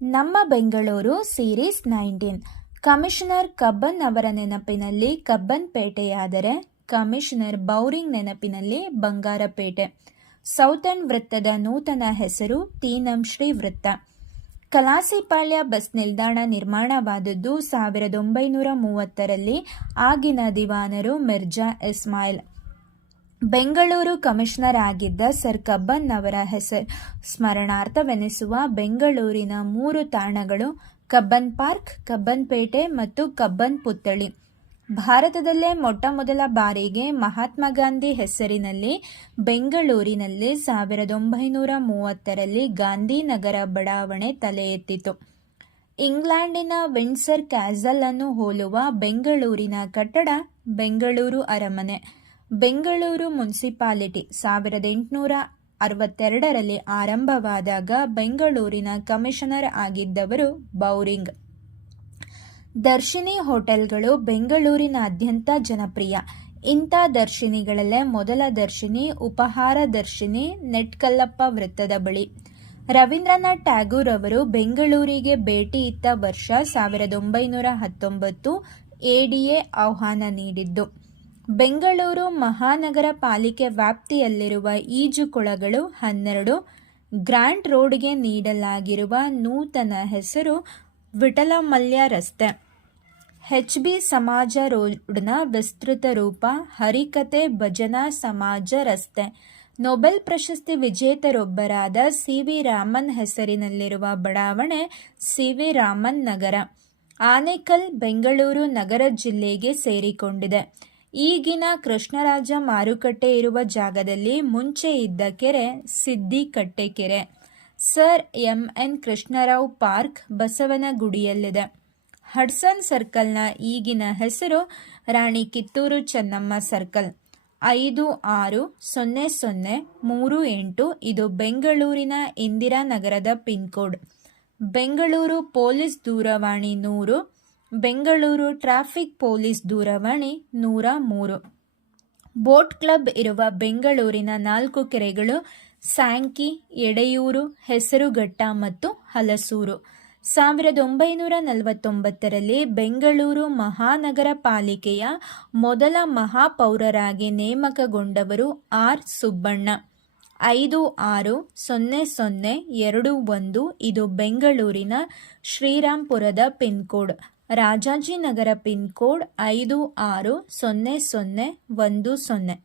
ನಮ್ಮ Bengaluru series 19. Commissioner Cubbon ಅವರ ನೆನಪಿನಲ್ಲಿ ಕಬ್ಬನ್ ಪೇಟೆಯಾದರೆ ಕಮಿಷನರ್ ಬೌರಿಂಗ್ ನೆನಪಿನಲ್ಲಿ ಬಂಗಾರಪೇಟೆ. ಸೌತ್ ಎಂಡ್ ವೃತ್ತದ ನೂತನ ಹೆಸರು ತೀನಂಶ್ರೀ ವೃತ್ತ. ಕಲಾಸಿಪಾಳ್ಯ ಬಸ್ ನಿಲ್ದಾಣ ನಿರ್ಮಾಣವಾದದ್ದು 1930ರಲ್ಲಿ. ಆಗಿನ ದಿವಾನರು ಮಿರ್ಜಾ ಇಸ್ಮಾಯಿಲ್. ಬೆಂಗಳೂರು ಕಮಿಷನರ್ ಆಗಿದ್ದ ಸರ್ ಕಬ್ಬನ್ ಅವರ ಹೆಸರು ಸ್ಮರಣಾರ್ಥವೆನಿಸುವ ಬೆಂಗಳೂರಿನ 3 ತಾಣಗಳು ಕಬ್ಬನ್ ಪಾರ್ಕ್, ಕಬ್ಬನ್ ಪೇಟೆ ಮತ್ತು ಕಬ್ಬನ್ ಪುತ್ಥಳಿ. ಭಾರತದಲ್ಲೇ ಮೊಟ್ಟಮೊದಲ ಬಾರಿಗೆ ಮಹಾತ್ಮ ಗಾಂಧಿ ಹೆಸರಿನಲ್ಲಿ ಬೆಂಗಳೂರಿನಲ್ಲಿ 1930ರಲ್ಲಿ ಗಾಂಧಿನಗರ ಬಡಾವಣೆ ತಲೆ ಎತ್ತಿತು. ಇಂಗ್ಲೆಂಡಿನ ವಿಂಡ್ಸರ್ ಕ್ಯಾಸಲ್ ಅನ್ನು ಹೋಲುವ ಬೆಂಗಳೂರಿನ ಕಟ್ಟಡ ಬೆಂಗಳೂರು ಅರಮನೆ. ಬೆಂಗಳೂರು ಮುನ್ಸಿಪಾಲಿಟಿ 1862ರಲ್ಲಿ ಆರಂಭವಾದಾಗ ಬೆಂಗಳೂರಿನ ಕಮಿಷನರ್ ಆಗಿದ್ದವರು ಬೌರಿಂಗ್. ದರ್ಶಿನಿ ಹೋಟೆಲ್ಗಳು ಬೆಂಗಳೂರಿನಾದ್ಯಂತ ಜನಪ್ರಿಯ. ಇಂಥ ದರ್ಶಿನಿಗಳಲ್ಲೇ ಮೊದಲ ದರ್ಶಿನಿ ಉಪಹಾರ ದರ್ಶಿನಿ ನೆಟ್ಕಲ್ಲಪ್ಪ ವೃತ್ತದ ಬಳಿ. ರವೀಂದ್ರನಾಥ್ ಟ್ಯಾಗೂರ್ ಅವರು ಬೆಂಗಳೂರಿಗೆ ಭೇಟಿ ಇತ್ತ ವರ್ಷ 1919. ಎಡಿಎ ಆಹ್ವಾನ ನೀಡಿದ್ದು. ಬೆಂಗಳೂರು ಮಹಾನಗರ ಪಾಲಿಕೆ ವ್ಯಾಪ್ತಿಯಲ್ಲಿರುವ ಈಜುಕೊಳಗಳು 12. ಗ್ರ್ಯಾಂಟ್ ರೋಡ್ಗೆ ನೀಡಲಾಗಿರುವ ನೂತನ ಹೆಸರು ವಿಠಲಮಲ್ಯ ರಸ್ತೆ. HB ಸಮಾಜ ರೋಡ್ನ ವಿಸ್ತೃತ ರೂಪ ಹರಿಕತೆ ಭಜನಾ ಸಮಾಜ ರಸ್ತೆ. ನೊಬೆಲ್ ಪ್ರಶಸ್ತಿ ವಿಜೇತರೊಬ್ಬರಾದ CV ರಾಮನ್ ಹೆಸರಿನಲ್ಲಿರುವ ಬಡಾವಣೆ CV ರಾಮನ್ ನಗರ. ಆನೇಕಲ್ ಬೆಂಗಳೂರು ನಗರ ಜಿಲ್ಲೆಗೆ ಸೇರಿಕೊಂಡಿದೆ. ಈಗಿನ ಕೃಷ್ಣರಾಜ ಮಾರುಕಟ್ಟೆ ಇರುವ ಜಾಗದಲ್ಲಿ ಮುಂಚೆ ಇದ್ದ ಕೆರೆ ಸಿದ್ದಿಕಟ್ಟೆ ಕೆರೆ. ಸರ್ MN ಕೃಷ್ಣರಾವ್ ಪಾರ್ಕ್ ಬಸವನಗುಡಿಯಲ್ಲಿದೆ. ಹಡ್ಸನ್ ಸರ್ಕಲ್ನ ಈಗಿನ ಹೆಸರು ರಾಣಿ ಕಿತ್ತೂರು ಚೆನ್ನಮ್ಮ ಸರ್ಕಲ್. 560038. ಇದು ಬೆಂಗಳೂರಿನ ಇಂದಿರಾನಗರದ ಪಿನ್ಕೋಡ್. ಬೆಂಗಳೂರು ಪೊಲೀಸ್ ದೂರವಾಣಿ 100. ಬೆಂಗಳೂರು ಟ್ರಾಫಿಕ್ ಪೊಲೀಸ್ ದೂರವಾಣಿ 103. ಬೋಟ್ ಕ್ಲಬ್ ಇರುವ ಬೆಂಗಳೂರಿನ 4 ಕೆರೆಗಳು ಸ್ಯಾಂಕಿ, ಎಡೆಯೂರು, ಹೆಸರುಘಟ್ಟ ಮತ್ತು ಹಲಸೂರು. 1949ರಲ್ಲಿ ಬೆಂಗಳೂರು ಮಹಾನಗರ ಪಾಲಿಕೆಯ ಮೊದಲ ಮಹಾಪೌರರಾಗಿ ನೇಮಕಗೊಂಡವರು R. ಸುಬ್ಬಣ್ಣ. 560021. ಇದು ಬೆಂಗಳೂರಿನ ಶ್ರೀರಾಂಪುರದ ಪಿನ್ಕೋಡ್. ರಾಜಾಜಿನಗರ ಪಿನ್ಕೋಡ್ 560010.